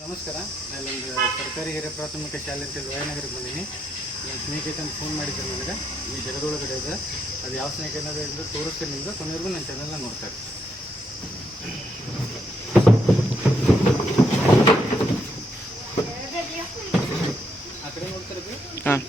ನಮಸ್ಕಾರ. ನಾನೊಂದು ಸರ್ಕಾರಿ ಹಿರಿಯ ಪ್ರಾಥಮಿಕ ಶಾಲೆ ಅಂತ ಲೋಯನಗರಕ್ಕೆ ಬಂದೀನಿ. ನನ್ನ ಸ್ನೇಹಿತ ಅಂತ ಫೋನ್ ಮಾಡಿದ್ರು ನನಗೆ. ಈ ಜಗದೊಳಗಡೆ ಇದೆ, ಅದು ಯಾವ ಸ್ನೇಹಿತ ಅನ್ನೋದ್ರಿಂದ ತೋರಿಸ್ತೀನಿ ನಿಮ್ಗೆ. ಕೊನೆವರೆಗೂ ನನ್ನ ಚಾನಲ್ನ ನೋಡ್ತಾರೆ. ಆ ಕಡೆ ನೋಡ್ತಾರೆ. ಹಾಂ,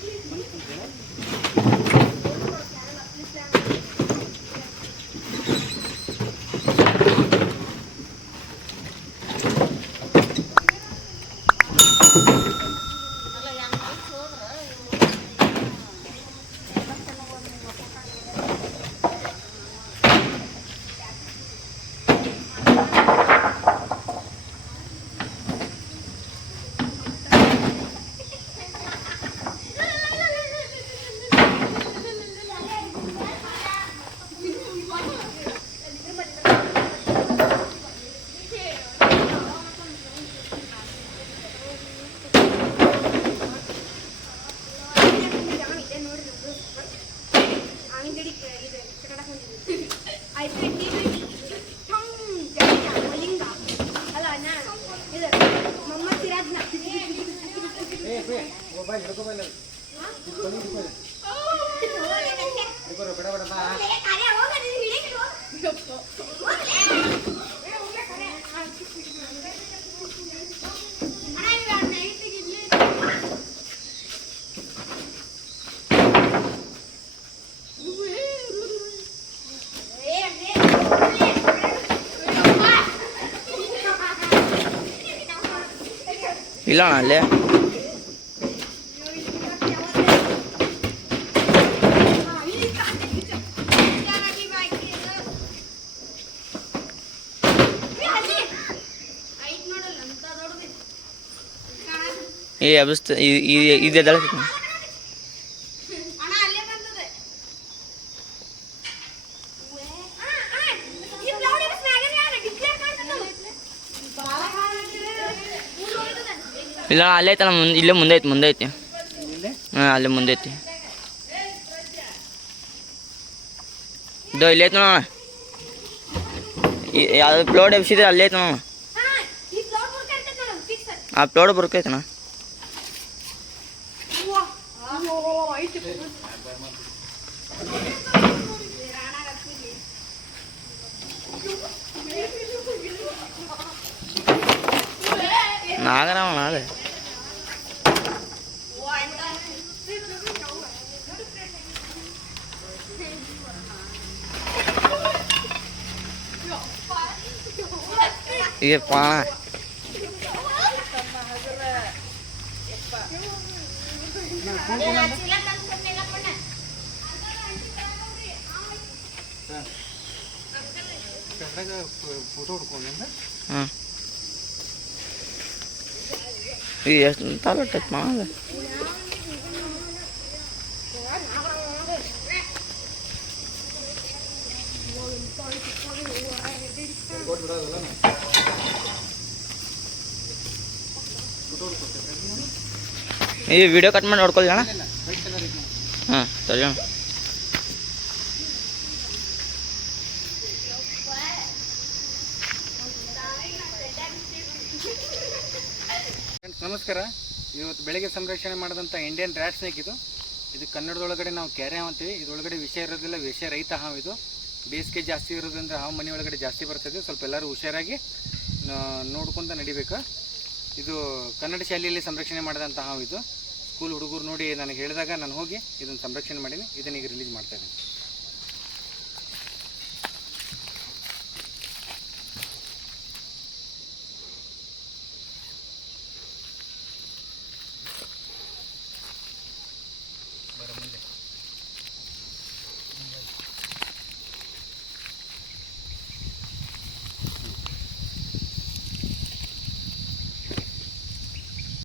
ಇಲ್ಲ ಅಲ್ಲೇ ಇದೆ ಇಲ್ಲ ಅಲ್ಲೇ ಐತಲ್ಲ, ಇಲ್ಲೇ ಮುಂದೆ ಐತಿ. ಹಾಂ, ಅಲ್ಲೇ ಮುಂದೆ ಐತಿ. ಇದು ಇಲ್ಲೇ ಐತೆ ನೋಡ, ಯಾವ್ದು ಪ್ಲೋಡ್ ಎಬ್ಸಿದ್ರೆ ಅಲ್ಲೇ ಐತೆ ನೋಡ. ಆ ಪ್ಲೋಡ್ ಬರ್ಕೈತಣ್ಣ. ನಾಗರಾವಣ ಅದೇ ये पाना फोटो हाँ ये तालो टच मार ये वीडियो कट ಮಾಡಿ ನೋಡ್ಕೊಳ್ಳಿ ಅಣ್ಣ. ಹಾಂ ಸರಿ ಅಣ್ಣ. ನಮಸ್ಕಾರ. ಇವತ್ತು ಬೆಳಗ್ಗೆ ಸಂರಕ್ಷಣೆ ಮಾಡಿದಂಥ ಇಂಡಿಯನ್ ರ್ಯಾಟ್ ಸ್ನೇಕ್ ಇದು ಕನ್ನಡದೊಳಗಡೆ ನಾವು ಕ್ಯಾರೆ ಹಾವು ಅಂತೀವಿ. ಇದರೊಳಗಡೆ ವಿಷ ಇರೋದಿಲ್ಲ, ವಿಷ ರಹಿತ ಹಾವು ಇದು. ಬೇಸಿಗೆ ಜಾಸ್ತಿ ಇರೋದ್ರಿಂದ ಹಾವು ಮನೆ ಒಳಗಡೆ ಜಾಸ್ತಿ ಬರ್ತದೆ. ಸ್ವಲ್ಪ ಎಲ್ಲರೂ ಹುಷಾರಾಗಿ ನೋಡ್ಕೊತ ನಡಿಬೇಕು. ಇದು ಕನ್ನಡ ಶಾಲೆಯಲ್ಲಿ ಸಂರಕ್ಷಣೆ ಮಾಡಿದಂಥ ಹಾವು ಇದು. ಸ್ಕೂಲ್ ಹುಡುಗರು ನೋಡಿ ನನಗೆ ಹೇಳಿದಾಗ ನಾನು ಹೋಗಿ ಇದನ್ನು ಸಂರಕ್ಷಣೆ ಮಾಡೀನಿ. ಇದನ್ನ ಈಗ ರಿಲೀಸ್ ಮಾಡ್ತಾ ಇದ್ದೀನಿ.